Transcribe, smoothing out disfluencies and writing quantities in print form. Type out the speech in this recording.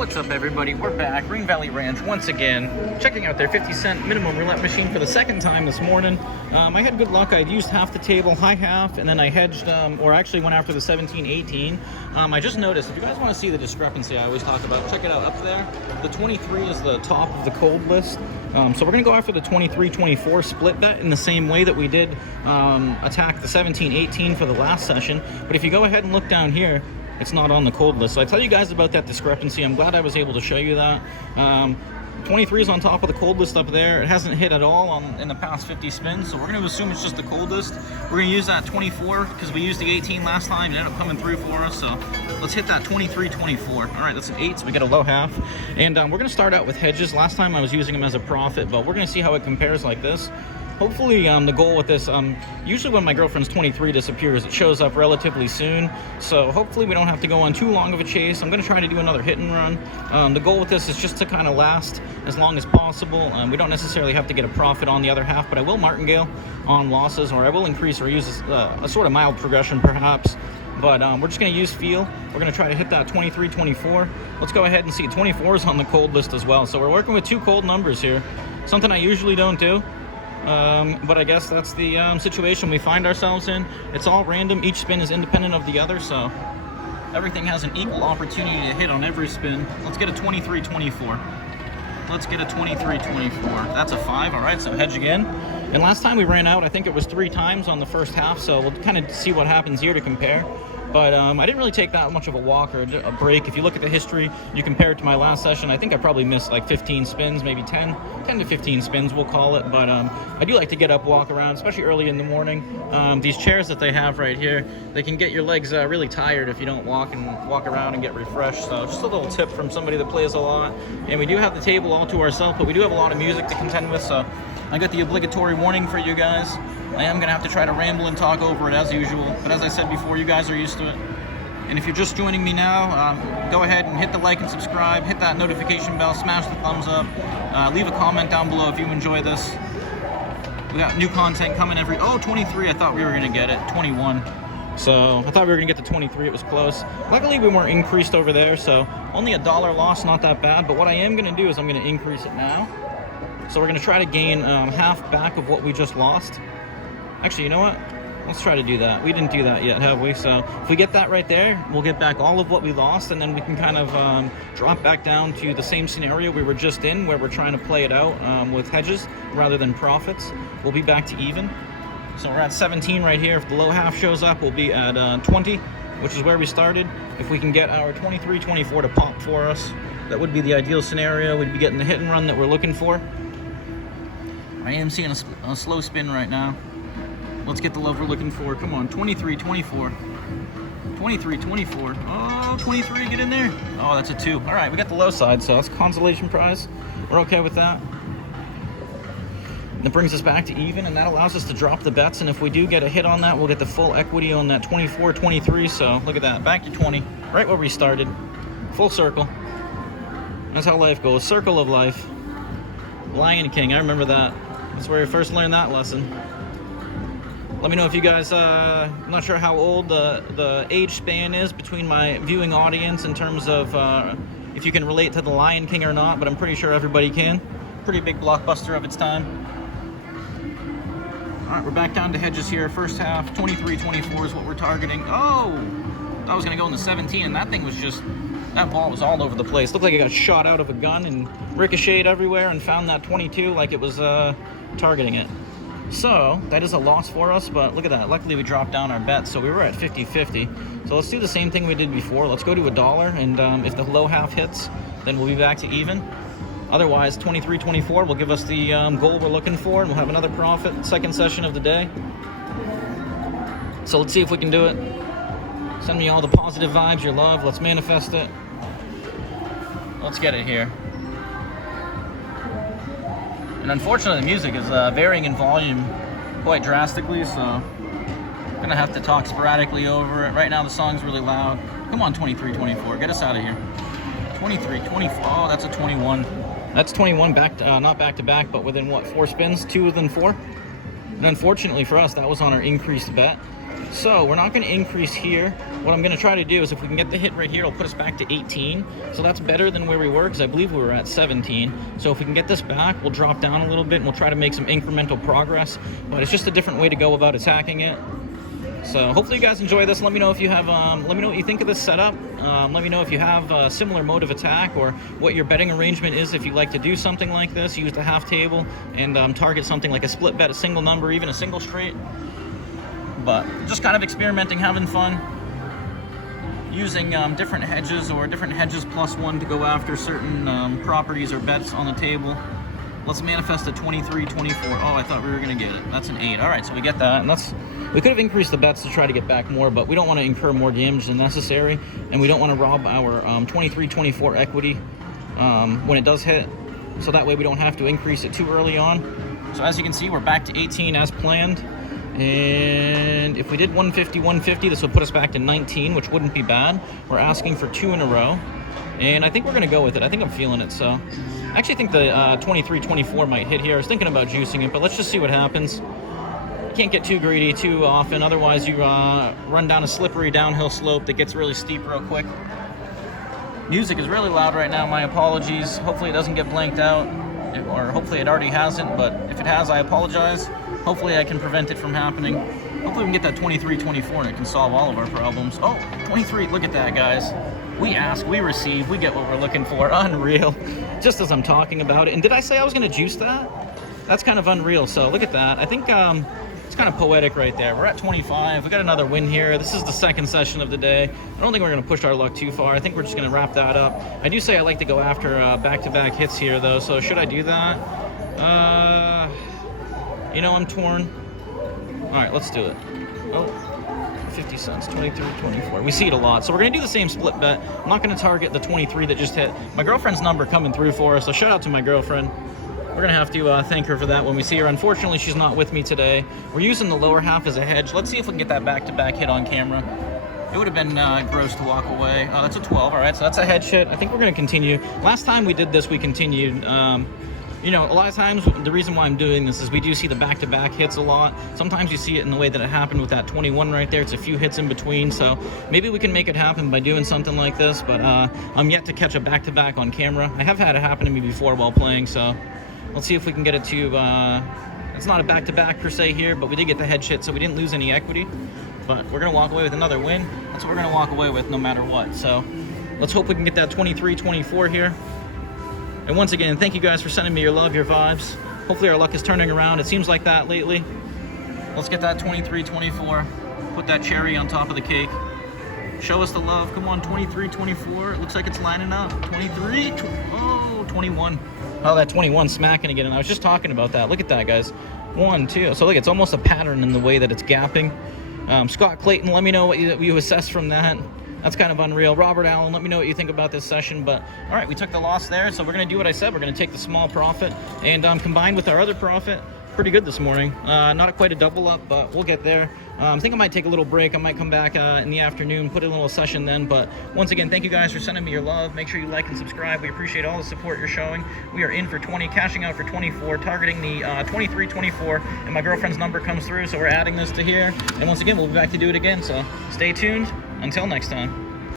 What's up, everybody? We're back, Green Valley Ranch, once again, checking out their 50-cent minimum roulette machine for the second time this morning. I had good luck. I used half the table, high half, and then I hedged, or actually went after the 17-18. I just noticed, if you guys want to see the discrepancy I always talk about, check it out up there. The 23 is the top of the cold list. So we're going to go after the 23-24 split bet in the same way that we did attack the 17-18 for the last session. But if you go ahead and look down here, it's not on the cold list. So I tell you guys about that discrepancy. I'm glad I was able to show you that. 23 is on top of the cold list up there. It hasn't hit at all in the past 50 spins, so we're going to assume it's just the coldest. We're going to use that 24 because we used the 18 last time. It ended up coming through for us, so let's hit that 23-24. All right, that's an 8, so we get a low half. And we're going to start out with hedges. Last time I was using them as a profit, but we're going to see how it compares like this. Hopefully, the goal with this, usually when my girlfriend's 23 disappears, it shows up relatively soon. So hopefully we don't have to go on too long of a chase. I'm going to try to do another hit and run. The goal with this is just to kind of last as long as possible. We don't necessarily have to get a profit on the other half, but I will martingale on losses, or I will increase or use a sort of mild progression perhaps. But we're just going to use feel. We're going to try to hit that 23-24. Let's go ahead and see 24 is on the cold list as well. So we're working with 2 cold numbers here, something I usually don't do. But I guess that's the situation we find ourselves in. It's all random. Each spin is independent of the other, so everything has an equal opportunity to hit on every spin. Let's get a 23-24. Let's get a 23-24. That's a 5. All right, so hedge again. And last time we ran out, I think it was 3 times on the first half, so we'll kind of see what happens here to compare. But I didn't really take that much of a walk or a break. If you look at the history, you compare it to my last session, I think I probably missed like 15 spins, maybe 10 to 15 spins, we'll call it. But I do like to get up, walk around, especially early in the morning. These chairs that they have right here, they can get your legs really tired if you don't walk around and get refreshed. So just a little tip from somebody that plays a lot. And we do have the table all to ourselves, but we do have a lot of music to contend with. So I got the obligatory warning for you guys. I am going to have to try to ramble and talk over it as usual, but as I said before, you guys are used to it. And if you're just joining me now, go ahead and hit the like and subscribe, hit that notification bell, smash the thumbs up, leave a comment down below if you enjoy this. We got new content coming every... Oh, 23, I thought we were going to get it. 21. So I thought we were going to get to 23, it was close. Luckily, we weren't increased over there, so only $1 loss, not that bad. But what I am going to do is I'm going to increase it now. So we're going to try to gain half back of what we just lost. Actually, you know what? Let's try to do that. We didn't do that yet, have we? So if we get that right there, we'll get back all of what we lost, and then we can kind of drop back down to the same scenario we were just in, where we're trying to play it out with hedges rather than profits. We'll be back to even. So we're at 17 right here. If the low half shows up, we'll be at 20, which is where we started. If we can get our 23-24 to pop for us, that would be the ideal scenario. We'd be getting the hit and run that we're looking for. I am seeing a slow spin right now. Let's get the love we're looking for. Come on, 23-24. 23-24. Oh, 23, get in there. Oh, that's a 2. All right, we got the low side, so that's a consolation prize. We're okay with that. That brings us back to even, and that allows us to drop the bets, and if we do get a hit on that, we'll get the full equity on that 24-23, so look at that, back to 20, right where we started. Full circle. That's how life goes, circle of life. Lion King, I remember that. That's where I first learned that lesson. Let me know if you guys, I'm not sure how old the age span is between my viewing audience in terms of if you can relate to the Lion King or not, but I'm pretty sure everybody can. Pretty big blockbuster of its time. All right, we're back down to hedges here. First half, 23-24 is what we're targeting. Oh, I was gonna go in the 17, and that thing was just, that ball was all over the place. Looked like it got shot out of a gun and ricocheted everywhere and found that 22 like it was targeting it. So that is a loss for us, but look at that. Luckily, we dropped down our bet, so we were at 50-50. So let's do the same thing we did before. Let's go to $1, and if the low half hits, then we'll be back to even. Otherwise, 23-24 will give us the goal we're looking for, and we'll have another profit, second session of the day. So let's see if we can do it. Send me all the positive vibes, your love. Let's manifest it. Let's get it here. And unfortunately, the music is varying in volume quite drastically, so I'm going to have to talk sporadically over it. Right now, the song's really loud. Come on, 23-24. Get us out of here. 23-24. Oh, that's a 21. That's 21, not back-to-back, but within, what, 4 spins? 2 within 4? And unfortunately for us, that was on our increased bet. So we're not going to increase here. What I'm going to try to do is if we can get the hit right here, it'll put us back to 18. So that's better than where we were, because I believe we were at 17. So if we can get this back, we'll drop down a little bit and we'll try to make some incremental progress. But it's just a different way to go about attacking it. So hopefully you guys enjoy this. Let me know if you have, let me know what you think of this setup. Let me know if you have a similar mode of attack, or what your betting arrangement is if you like to do something like this. Use the half table and target something like a split bet, a single number, even a single straight. But just kind of experimenting, having fun, using different hedges or different hedges plus one to go after certain properties or bets on the table. Let's manifest a 23, 24. Oh, I thought we were going to get it. That's an 8. All right, so we get that. And we could have increased the bets to try to get back more, but we don't want to incur more damage than necessary, and we don't want to rob our 23, 24 equity when it does hit, so that way we don't have to increase it too early on. So as you can see, we're back to 18 as planned. And if we did 150, 150, this would put us back to 19, which wouldn't be bad. We're asking for 2 in a row, and I think we're going to go with it. I think I'm feeling it. So I actually think the 23, 24 might hit here. I was thinking about juicing it, but let's just see what happens. You can't get too greedy too often, otherwise you run down a slippery downhill slope that gets really steep real quick. Music is really loud right now. My apologies. Hopefully it doesn't get blanked out, or hopefully it already hasn't, but if it has, I apologize. Hopefully I can prevent it from happening. Hopefully we can get that 23, 24 and it can solve all of our problems. Oh, 23, look at that, guys. We ask, we receive, we get what we're looking for. Unreal. Just as I'm talking about it. And did I say I was going to juice that? That's kind of unreal. So look at that. I think it's kind of poetic right there. We're at 25. We got another win here. This is the second session of the day. I don't think we're going to push our luck too far. I think we're just going to wrap that up. I do say I like to go after back-to-back hits here, though. So should I do that? You know, I'm torn. All right, let's do it. Oh, 50 cents, 23, 24. We see it a lot. So we're going to do the same split bet. I'm not going to target the 23 that just hit. My girlfriend's number coming through for us, so shout out to my girlfriend. We're going to have to thank her for that when we see her. Unfortunately, she's not with me today. We're using the lower half as a hedge. Let's see if we can get that back-to-back hit on camera. It would have been gross to walk away. That's a 12. All right, so that's a hedge hit. I think we're going to continue. Last time we did this, we continued. You know, a lot of times, the reason why I'm doing this is we do see the back-to-back hits a lot. Sometimes you see it in the way that it happened with that 21 right there. It's a few hits in between, so maybe we can make it happen by doing something like this, but I'm yet to catch a back-to-back on camera. I have had it happen to me before while playing, so let's see if we can get it to... it's not a back-to-back per se here, but we did get the hedge hit, so we didn't lose any equity. But we're going to walk away with another win. That's what we're going to walk away with no matter what. So let's hope we can get that 23-24 here. And once again, thank you guys for sending me your love, your vibes. Hopefully our luck is turning around. It seems like that lately. Let's get that 23-24. Put that cherry on top of the cake. Show us the love. Come on, 23-24. It looks like it's lining up. 23. Oh, 21. Oh, that 21 smacking again. And I was just talking about that. Look at that, guys. 1, 2. So look, it's almost a pattern in the way that it's gapping. Scott Clayton, let me know what you assess from that. That's kind of unreal. Robert Allen, let me know what you think about this session. But all right, we took the loss there, so we're going to do what I said. We're going to take the small profit, and combined with our other profit, pretty good this morning. Not quite a double up, but we'll get there. I think I might take a little break. I might come back in the afternoon, put in a little session then. But once again, thank you guys for sending me your love. Make sure you like and subscribe. We appreciate all the support you're showing. We are in for 20, cashing out for 24, targeting the 23-24, and my girlfriend's number comes through, so we're adding this to here. And once again, we'll be back to do it again, so stay tuned. Until next time.